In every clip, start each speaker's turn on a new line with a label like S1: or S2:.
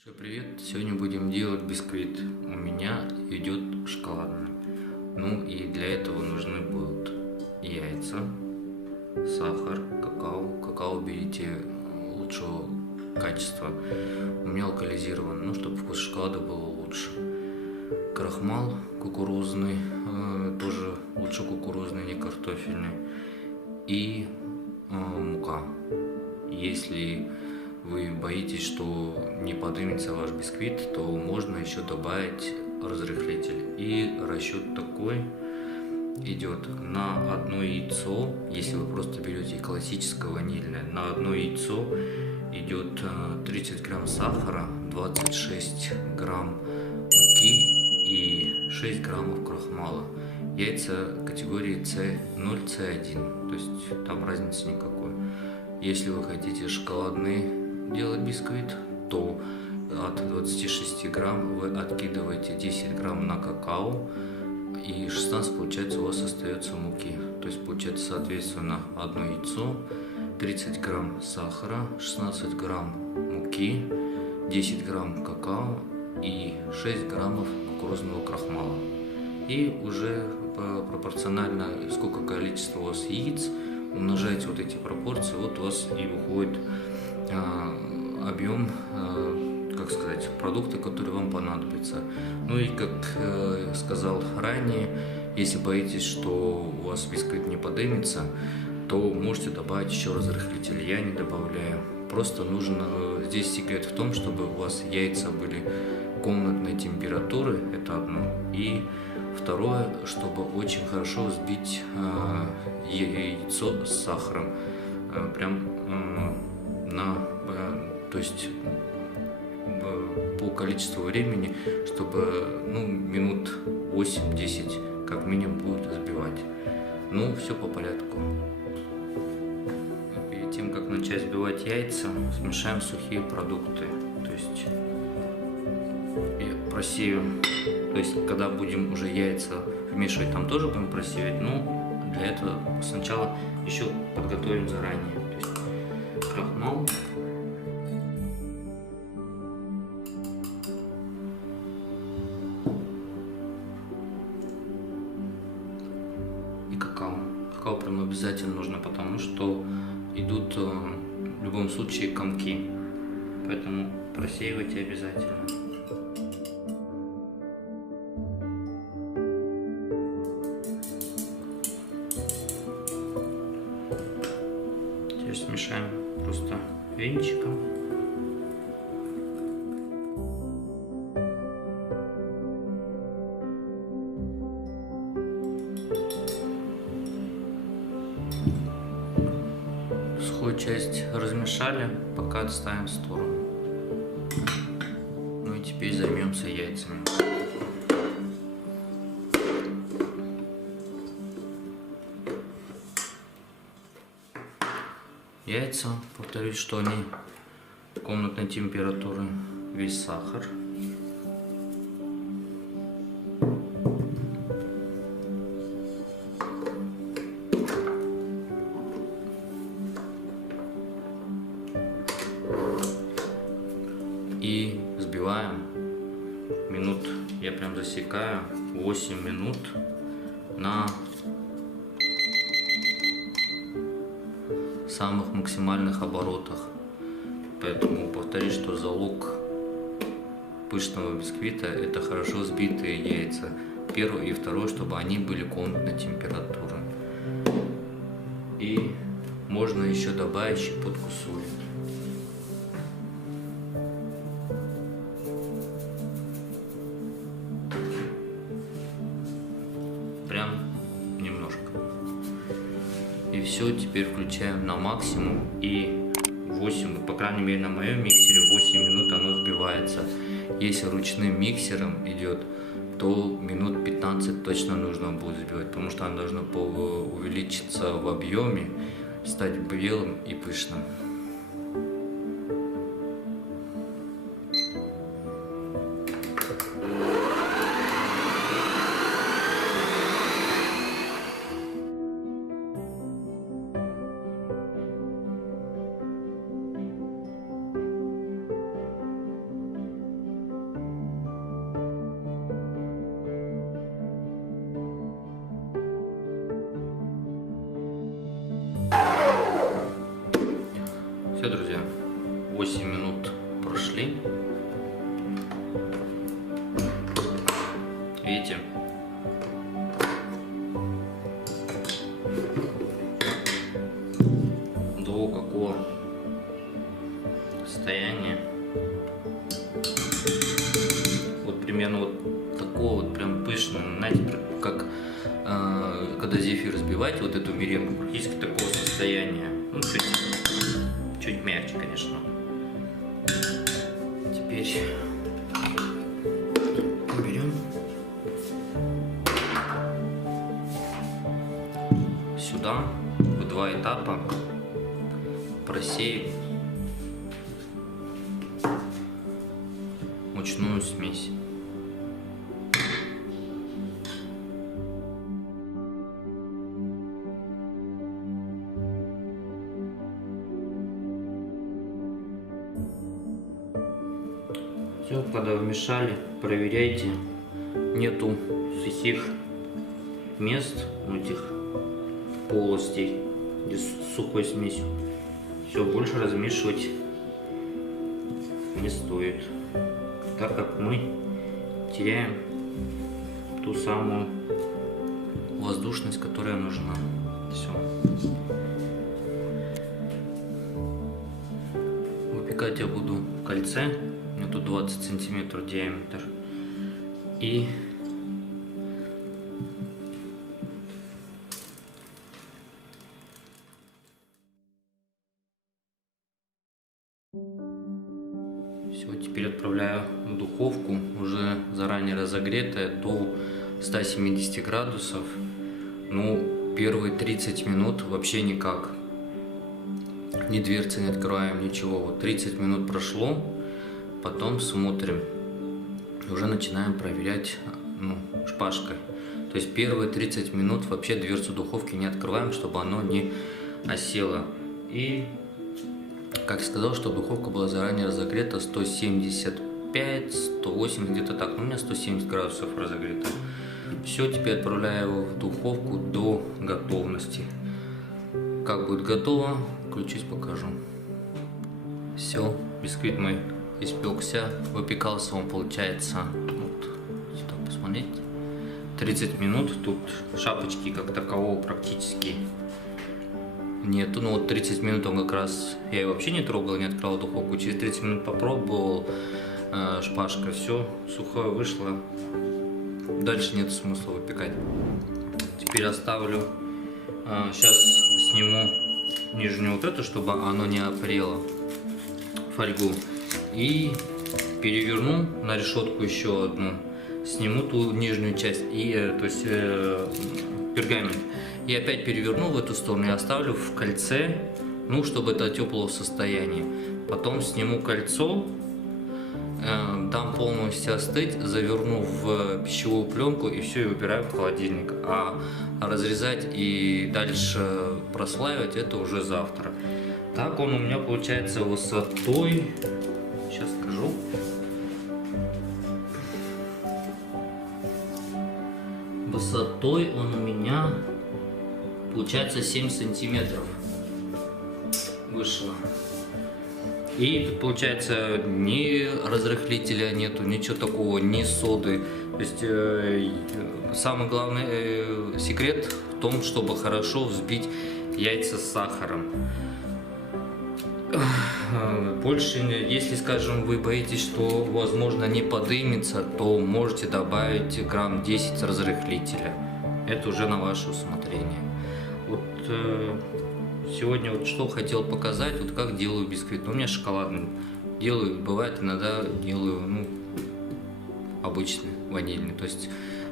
S1: Всем привет! Сегодня будем делать бисквит. У меня идет шоколадный. Ну и для этого нужны будут яйца, сахар, какао. Какао берите лучшего качества. У меня локализирован, ну чтобы вкус шоколада был лучше. Крахмал кукурузный, э, тоже лучше кукурузный, не картофельный. И э, мука. Если вы боитесь, что не поднимется ваш бисквит, то можно еще добавить разрыхлитель. И расчет такой идет на одно яйцо, если вы просто берете классическое ванильное, на одно яйцо идет 30 грамм сахара, 26 грамм муки и 6 граммов крахмала. Яйца категории C0, C1, то есть там разницы никакой. Если вы хотите шоколадный делать бисквит, то от 26 грамм вы откидываете 10 грамм на какао, и 16 получается у вас остается муки. То есть получается соответственно одно яйцо, 30 грамм сахара, 16 грамм муки, 10 грамм какао и 6 граммов кукурузного крахмала. И уже пропорционально сколько количество у вас яиц, умножаете вот эти пропорции, вот у вас и выходит объем, а, как сказать, продукта, которые вам понадобятся. Ну и как э, сказал ранее, если боитесь, что у вас бисквит не подымется, то можете добавить еще разрыхлитель. Я не добавляю. Просто нужно, э, здесь секрет в том, чтобы у вас яйца были комнатной температуры, это одно. И второе, чтобы очень хорошо взбить э, яйцо с сахаром. Прям на, э, то есть по количеству времени, чтобы ну, минут 8-10 как минимум будет взбивать. Ну, все по порядку. Перед тем, как начать взбивать яйца, смешаем сухие продукты. То есть просеем. То есть, когда будем уже яйца вмешивать, там тоже будем просеивать. Ну, для этого сначала еще подготовим заранее крахмал. И какао. Какао прям обязательно нужно, потому что идут э, в любом случае комки. Поэтому просеивайте обязательно. Смешаем просто венчиком. Сухую часть размешали, пока отставим в сторону. Ну и теперь займемся яйцами. Яйца, повторюсь, что они комнатной температуры, весь сахар. И взбиваем минут, я прям засекаю, 8 минут на самых максимальных оборотах. Поэтому повторюсь, что залог пышного бисквита это хорошо взбитые яйца. Первое и второе, чтобы они были комнатной температуры. И можно еще добавить щепотку соли. Теперь включаем на максимум и 8, по крайней мере на моем миксере 8 минут оно взбивается. Если ручным миксером идет, то минут 15 точно нужно будет взбивать, потому что оно должно увеличиться в объеме, стать белым и пышным. Состояния. Вот примерно вот такого вот прям пышного, знаете, как э, когда зефир разбиваете вот эту меренгу, практически такого состояния. Ну, чуть, чуть мягче, конечно. Теперь берем сюда в два этапа просеем смесь. Все, когда вмешали, проверяйте, нету сухих мест, этих полостей, где с сухой смесью. Все, больше размешивать не стоит, так как мы теряем ту самую воздушность, которая нужна. Все. Выпекать я буду в кольце у меня тут 20 сантиметров диаметр. И 170 градусов. Ну, первые 30 минут вообще никак. Ни дверцы не открываем, ничего. Вот 30 минут прошло, Потом смотрим, уже начинаем проверять ну, шпажкой. То есть первые 30 минут вообще дверцу духовки не открываем, чтобы оно не осело. И, как сказал, чтобы духовка была заранее разогрета 175, 180, где-то так. Ну, у меня 170 градусов разогрето. Все, теперь отправляю его в духовку до готовности. Как будет готово, включусь, покажу. Все, бисквит мой испекся, выпекался он, получается, вот, сюда посмотреть, 30 минут, тут шапочки как такового практически нету, ну вот 30 минут он как раз, я ее вообще не трогал, не открывал духовку, через 30 минут попробовал, э, шпажка, все, сухое вышло, дальше нет смысла выпекать. Теперь оставлю, сейчас сниму нижнюю вот эту, чтобы оно не опрело фольгу и переверну на решетку еще одну, сниму ту нижнюю часть, и, э, то есть э, пергамент, и опять переверну в эту сторону и оставлю в кольце, ну, чтобы это теплого состояния. Потом сниму кольцо, дам полностью остыть, заверну в пищевую пленку и все, и убираю в холодильник. А разрезать и дальше прослаивать это уже завтра. Так он у меня получается высотой Сейчас скажу. Высотой он у меня получается 7 сантиметров вышло. И тут получается ни разрыхлителя нету, ничего такого, ни соды. То есть э, самый главный э, секрет в том, чтобы хорошо взбить яйца с сахаром. Больше, если, скажем, вы боитесь, что, возможно, не подымется, то можете добавить грамм 10 разрыхлителя. Это уже на ваше усмотрение. Вот э, сегодня вот что хотел показать, вот как делаю бисквит. Ну, у меня шоколадный. Делаю, бывает иногда делаю, ну, обычный, ванильный. То есть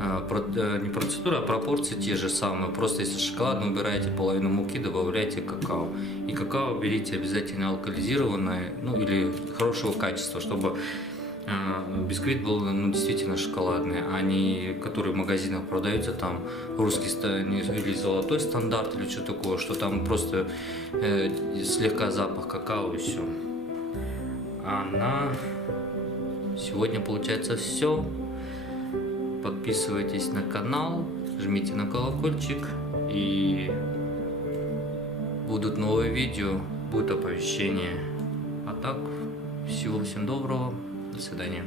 S1: а, э, не процедура, а пропорции те же самые. Просто если шоколадно убираете половину муки, добавляете какао. И какао берите обязательно алкализированное, ну или хорошего качества, чтобы бисквит был ну, действительно шоколадный, а не который в магазинах продается там русский или золотой стандарт или что такое, что там просто э, слегка запах какао и все. А на сегодня получается все. Подписывайтесь на канал, жмите на колокольчик и будут новые видео, будут оповещения. А так, Всего всем доброго. Свидания.